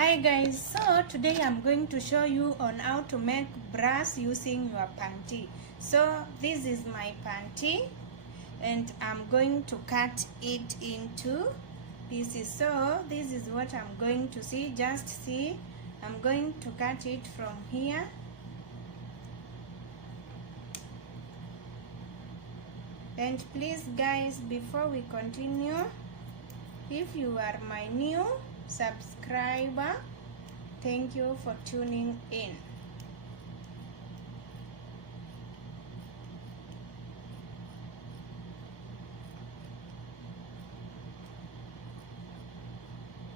Hi guys, so today I'm going to show you on how to make bras using your panty. So this is my panty and I'm going to cut it into pieces. So this is what I'm going to see. Just see, I'm going to cut it from here. And please guys, before we continue, if you are my new subscriber, thank you for tuning in.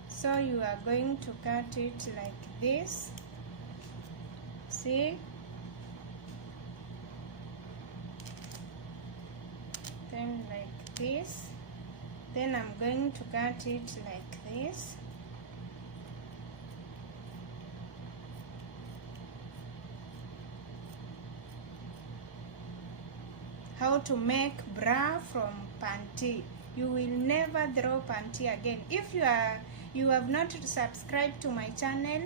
So you are going to cut it like this. See? Then like this. Then I'm going to cut it like this. How to make bra from panty. You will never throw panty again. If you have not subscribed to my channel,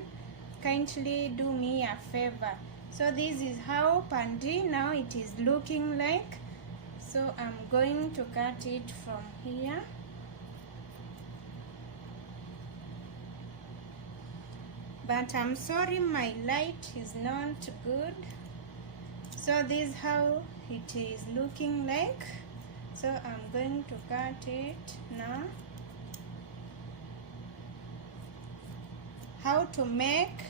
kindly do me a favor. So this is how panty now it is looking like. So I'm going to cut it from here. But I'm sorry, my light is not good. So this is how it is looking like. So I'm going to cut it now. How to make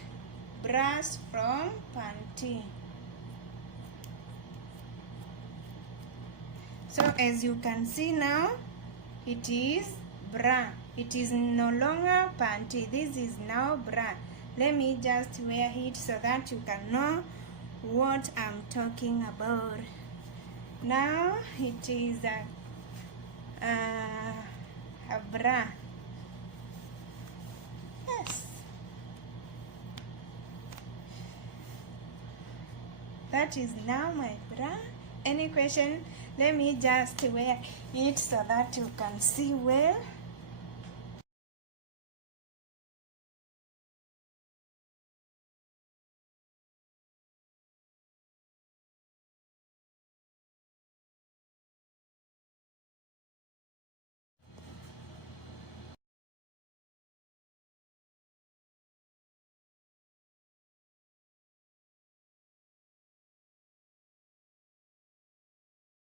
bras from panty. So as you can see now, it is bra. It is no longer panty. This is now bra. Let me just wear it so that you can know what I'm talking about. Now it is a bra. Yes, that is now my bra. Any question? Let me just wear it so that you can see well.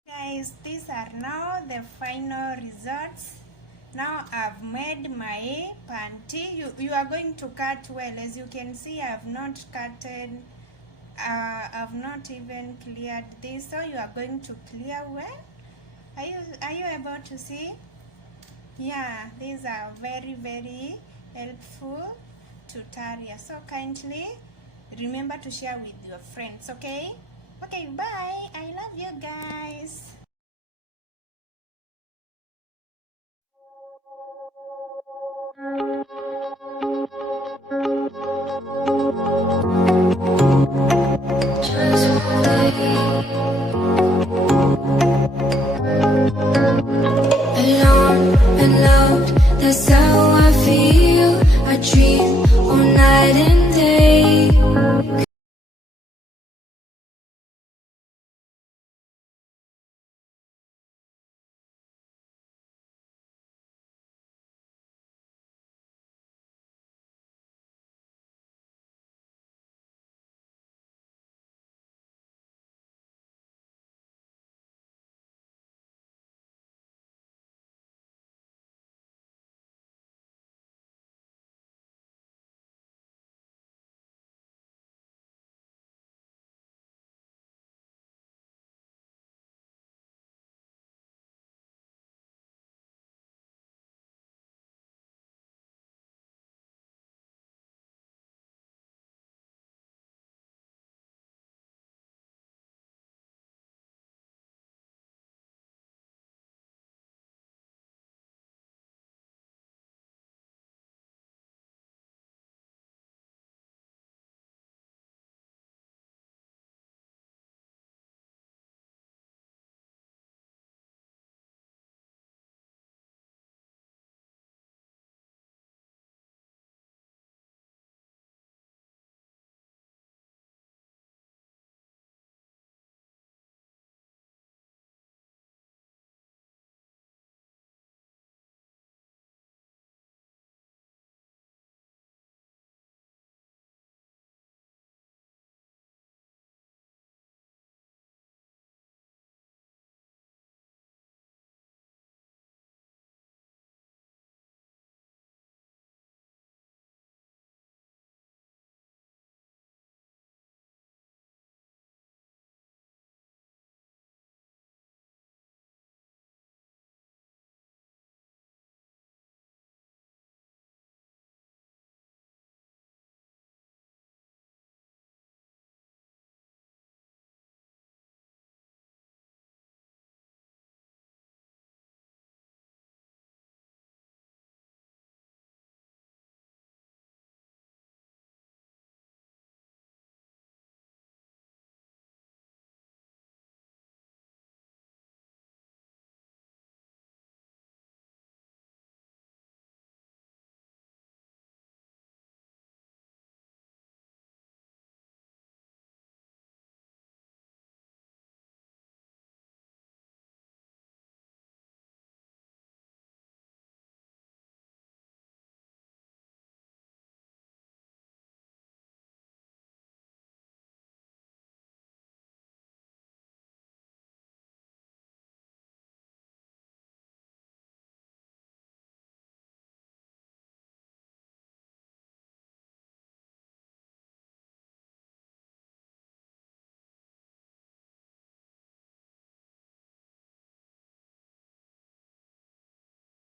Guys, these are now the final results. Now I've made my panty. You are going to cut well. As you can see, I've not cutted, I've not even cleared this. So you are going to clear well. Are you able to see? Yeah, these are very helpful tutorials. So kindly remember to share with your friends, okay? Okay, bye. I love you guys.